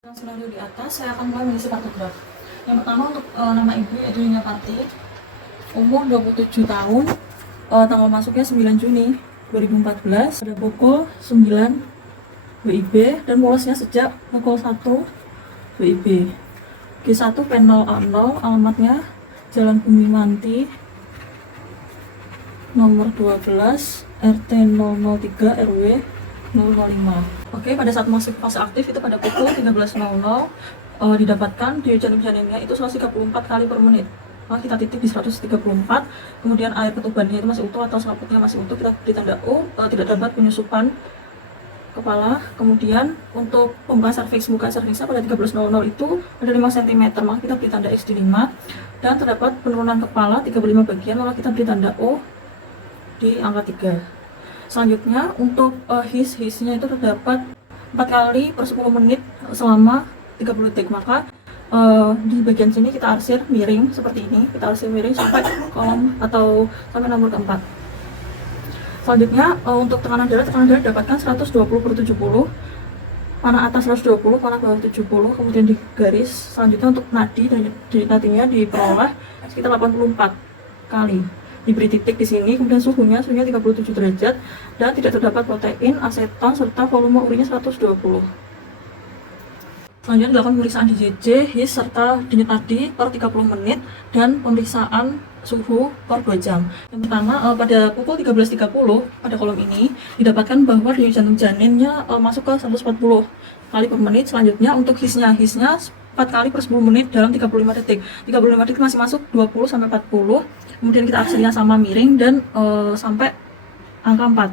Skenario di atas, saya akan mulai mengisi kartograf. Yang pertama untuk nama ibu yaitu Nyonya Parti, umur 27 tahun, tanggal masuknya 9 Juni 2014, pada pukul 9 WIB dan mulesnya sejak pukul 1 WIB. G1 PEN 0A0, alamatnya Jalan Bumi Manti, nomor 12, RT 003 RW 005. Oke, pada saat masuk fase aktif itu pada pukul 13.00 didapatkan di janin-janinnya itu 134 kali per menit. Maka kita titik di 134, kemudian air ketubannya itu masih utuh atau selaputnya masih utuh, kita beri tanda U, tidak dapat penyusupan kepala. Kemudian untuk pembukaan serviks, muka serviksnya pada 13.00 itu ada 5 cm, maka kita beri tanda X di 5, dan terdapat penurunan kepala 35 bagian, maka kita beri tanda O di angka 3. Selanjutnya untuk hisnya itu terdapat 4 kali per 10 menit selama 30 detik, maka di bagian sini kita arsir miring seperti ini, kita arsir miring sampai kolom atau sampai nomor keempat. Selanjutnya untuk tekanan darah didapatkan 120/70, panah atas 120, panah bawah 70, kemudian di garis. Selanjutnya untuk nadi, dan nadinya diperoleh sekitar 84 kali. Diberi titik di sini, kemudian suhunya 37 derajat dan tidak terdapat protein, aseton, serta volume urinnya 120. Selanjutnya dilakukan pemeriksaan DJJ, his, serta denyut nadi per 30 menit dan pemeriksaan suhu per 2 jam. Yang pertama, pada pukul 13.30 pada kolom ini didapatkan bahwa denyut jantung janinnya masuk ke 140 kali per menit. Selanjutnya untuk hisnya 4 kali per 10 menit dalam 35 detik. 35 detik masih masuk 20-40. Kemudian kita aksirnya sama miring dan sampai angka 4.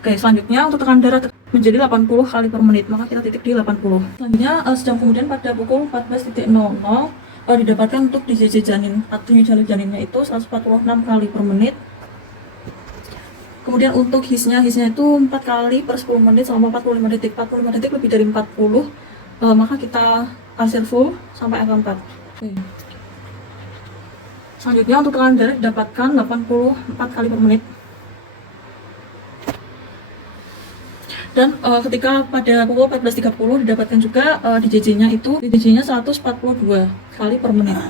Oke, selanjutnya untuk tekanan darah menjadi 80 kali per menit, maka kita titik di 80. Selanjutnya sejam kemudian pada pukul 14.00 didapatkan untuk DJJ janin atau janinnya itu 146 kali per menit. Kemudian untuk hisnya itu 4 kali per 10 menit selama 45 detik. 45 detik lebih dari 40, maka kita arsir full sampai angka 4. Oke. Selanjutnya untuk tekanan darah didapatkan 84 kali per menit. Dan ketika pada pukul 14.30 didapatkan juga DJJ-nya itu 142 kali per menit.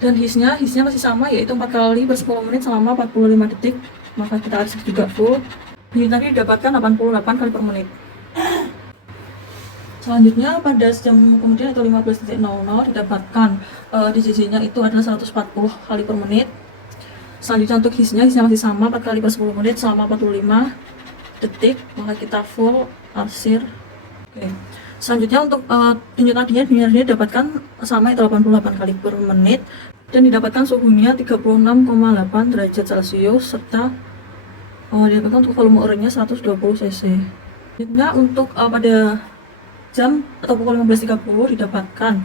Dan hisnya masih sama, yaitu 4 kali per 10 menit selama 45 detik, maka kita arsir juga full. Denyut nadi didapatkan 88 kali per menit. Selanjutnya pada sejam kemudian atau 15.00 didapatkan DJJ-nya itu adalah 140 kali per menit. Selanjutnya untuk hisnya masih sama, 4 kali per 10 menit selama 45 detik, maka kita full arsir. Oke. Selanjutnya untuk denyut nadinya didapatkan sama, itu 88 kali per menit, dan didapatkan suhunya 36,8 derajat Celcius, serta didapatkan untuk volume urinnya 120 cc. Selanjutnya untuk pada jam atau pukul 15.30 didapatkan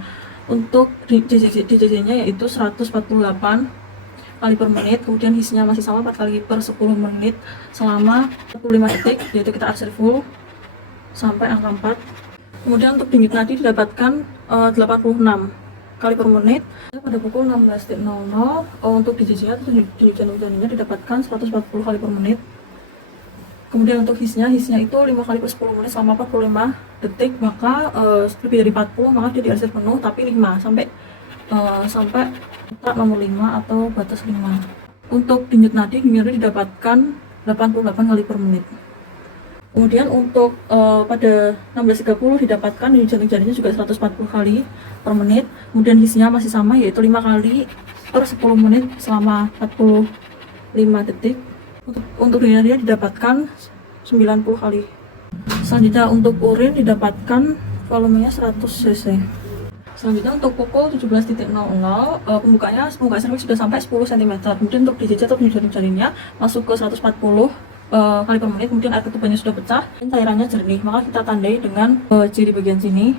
untuk DJJ-nya yaitu 148 kali per menit, kemudian hisnya masih sama, 4 kali per 10 menit selama 45 detik, yaitu kita arsir full sampai angka 4. Kemudian untuk denyut nadi didapatkan 86 kali per menit. Pada pukul 16.00 untuk DJJ atau denyut jantung-janingnya didapatkan 140 kali per menit. Kemudian untuk hisnya itu 5 kali per 10 menit selama 45 detik, maka lebih dari 40 maka dia diarsir penuh, tapi 5 sampai nomor 5 atau batas 5. Untuk denyut nadi didapatkan 88 kali per menit. Kemudian untuk pada 16.30 didapatkan denyut jantung-janingnya juga 140 kali per menit. Kemudian hisnya masih sama, yaitu 5 kali per 10 menit selama 45 detik. Untuk denyut nadi didapatkan 90 kali. Selanjutnya untuk urin didapatkan volumenya 100 cc. Selanjutnya untuk pukul 17.00 pembukaan serviks sudah sampai 10 cm. Kemudian untuk DJJ atau denyut janinnya masuk ke 140 kali per menit. Kemudian air ketubannya sudah pecah dan cairannya jernih, maka kita tandai dengan C di bagian sini.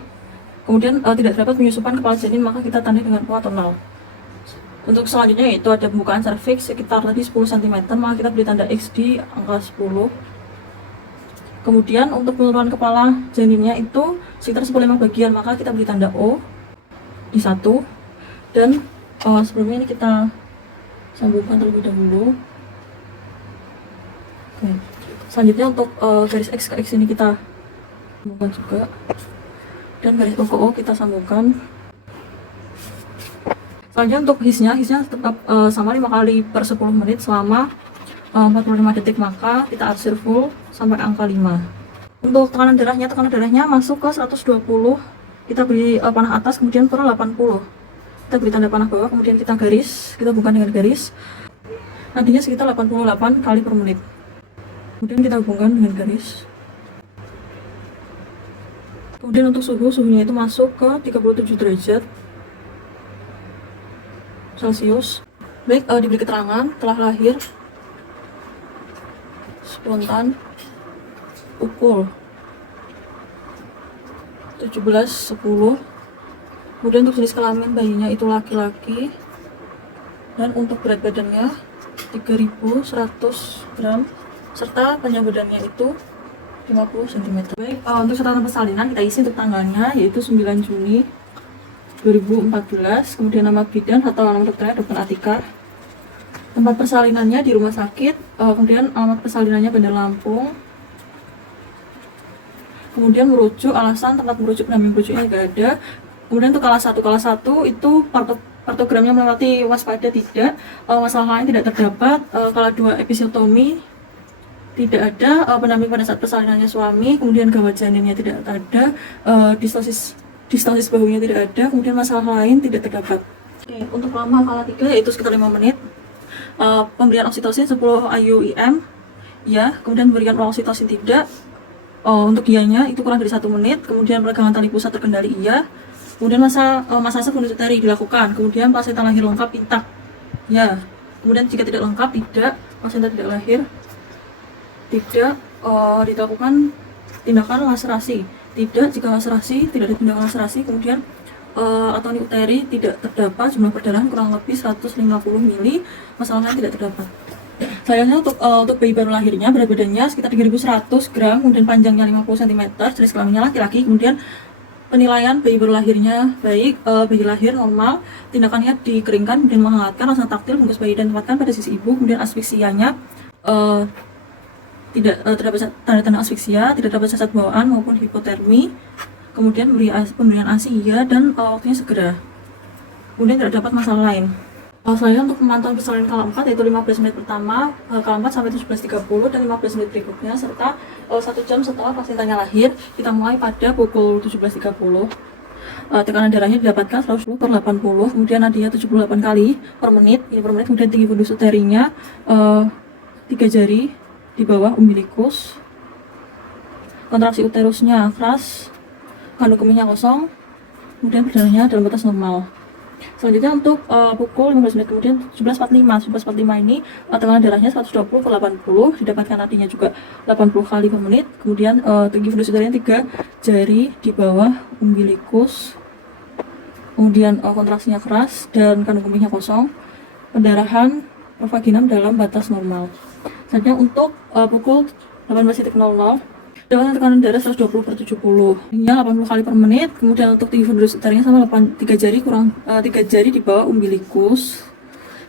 Kemudian tidak dapat penyusupan kepala janin, maka kita tandai dengan O atau 0. Untuk selanjutnya yaitu ada pembukaan serviks sekitar tadi 10 cm, maka kita beri tanda X di angka 10. Kemudian untuk penurunan kepala janinnya itu sekitar 15 bagian, maka kita beri tanda O di 1. Dan sebelumnya ini kita sambungkan terlebih dahulu. Oke. Selanjutnya untuk garis X ke X ini kita sambungkan juga. dan garis OKO kita sambungkan. Selanjutnya untuk hisnya tetap sama 5 kali per 10 menit selama 45 detik, maka kita arsir full sampai angka 5. Untuk tekanan darahnya masuk ke 120, kita beri panah atas, kemudian per 80 kita beri tanda panah bawah, kemudian kita hubungkan dengan garis. Nantinya sekitar 88 kali per menit, kemudian kita hubungkan dengan garis. Kemudian untuk suhunya itu masuk ke 37 derajat Celcius. Baik, diberi keterangan telah lahir spontan pukul 17.10. Kemudian untuk jenis kelamin bayinya itu laki-laki, dan untuk berat badannya 3.100 gram, serta panjang badannya itu 50 cm. Baik, untuk catatan persalinan kita isi untuk tanggalnya yaitu 9 Juni 2014, kemudian nama bidan atau nama dokternya Dr. Atika, tempat persalinannya di rumah sakit, kemudian alamat persalinannya Bandar Lampung, kemudian merujuk alasan tempat merujuk pendamping merujuknya nggak ada. Kemudian untuk kelas 1 itu partogramnya melewati waspada tidak, masalah lain tidak terdapat, kalau 2 episiotomi tidak ada, pendamping pada saat persalinannya suami, kemudian gawat janinnya tidak ada, distosis bahunya tidak ada, kemudian masalah lain tidak terdapat. Oke, untuk lama kala 3 yaitu sekitar 5 menit. Pemberian oksitosin 10 IU/IM ya, kemudian pemberian oksitosin tidak. Untuk ianya itu kurang dari 1 menit, kemudian peregangan tali pusat terkendali iya, kemudian massase fundus uteri dilakukan, kemudian plasenta lahir lengkap intak ya, kemudian jika tidak lengkap plasenta tidak lahir tidak dilakukan tindakan laserasi, jika laserasi tidak ada tindakan laserasi, kemudian atoni uteri tidak terdapat, jumlah perdarahan kurang lebih 150 ml, masalah lain tidak terdapat. Sayangnya untuk bayi baru lahirnya berat badannya sekitar 3.100 gram, kemudian panjangnya 50 cm, jenis kelaminnya laki-laki, kemudian penilaian bayi baru lahirnya baik, bayi lahir normal, tindakannya dikeringkan, kemudian menghangatkan, langsung taktil bungkus bayi dan tempatkan pada sisi ibu, kemudian asfiksianya tidak terdapat tanda-tanda asfiksia, tidak terdapat cacat bawaan maupun hipotermi, kemudian pemberian ASI iya, dan waktunya segera, kemudian tidak dapat masalah lain. Selanjutnya untuk pemantauan persalinan kala 4 yaitu 15 menit pertama kala 4 sampai 17.30 dan 15 menit berikutnya, serta 1 jam setelah plasentanya lahir. Kita mulai pada pukul 17.30. Tekanan darahnya didapatkan 110/80, kemudian nadinya 78 kali per menit, kemudian tinggi fundus uterinya 3 jari di bawah umbilikus, kontraksi uterusnya keras, kandung kemihnya kosong, kemudian berdarahnya dalam batas normal. Selanjutnya untuk pukul 15 menit kemudian 17.45 ini tekanan darahnya 120/80, didapatkan nadinya juga 80 kali per menit, kemudian tinggi fundus uterinya 3 jari di bawah umbilikus, kemudian kontraksinya keras dan kandung kemihnya kosong, pendarahan vaginam dalam batas normal. Selanjutnya untuk pukul 18.00 dengan tekanan darah 120/70 hingga 80 kali per menit, kemudian untuk tinggi fundus uterinya sama 3 jari di bawah umbilikus,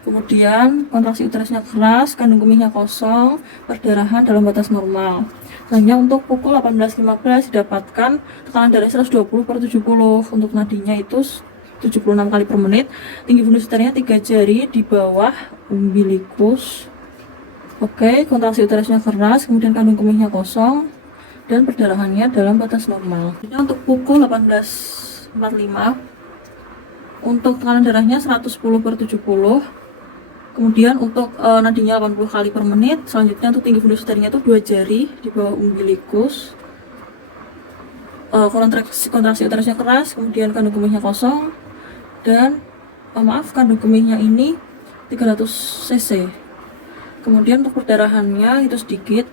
kemudian kontraksi uterusnya keras, kandung kemihnya kosong, perdarahan dalam batas normal. Selanjutnya untuk pukul 18.15 didapatkan tekanan darah 120/70, untuk nadinya itu 76 kali per menit, tinggi fundus uterinya 3 jari di bawah umbilikus. Oke, kontraksi uterusnya keras, kemudian kandung kemihnya kosong, dan perdarahannya dalam batas normal. Jadi untuk pukul 18.45 untuk tekanan darahnya 110/70, kemudian untuk nadinya 80 kali per menit. Selanjutnya untuk tinggi fundus uterinya itu 2 jari di bawah umbilikus, kontraksi uterusnya keras, kemudian kandung kemihnya kosong, dan kandung kemihnya ini 300 cc. Kemudian untuk perdarahannya itu sedikit.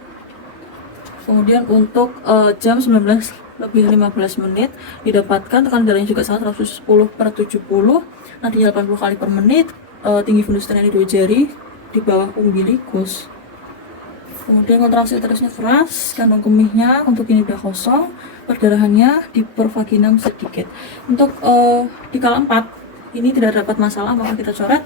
Kemudian untuk jam 19:15 didapatkan tekanan darahnya juga 110/70, nadinya 80 kali per menit, tinggi fundus uterusnya 2 jari di bawah umbilikus, kemudian kontraksi uterusnya keras, kandung kemihnya untuk ini udah kosong, perdarahannya di pervaginam sedikit. Untuk di kala 4 ini tidak dapat masalah, maka kita coret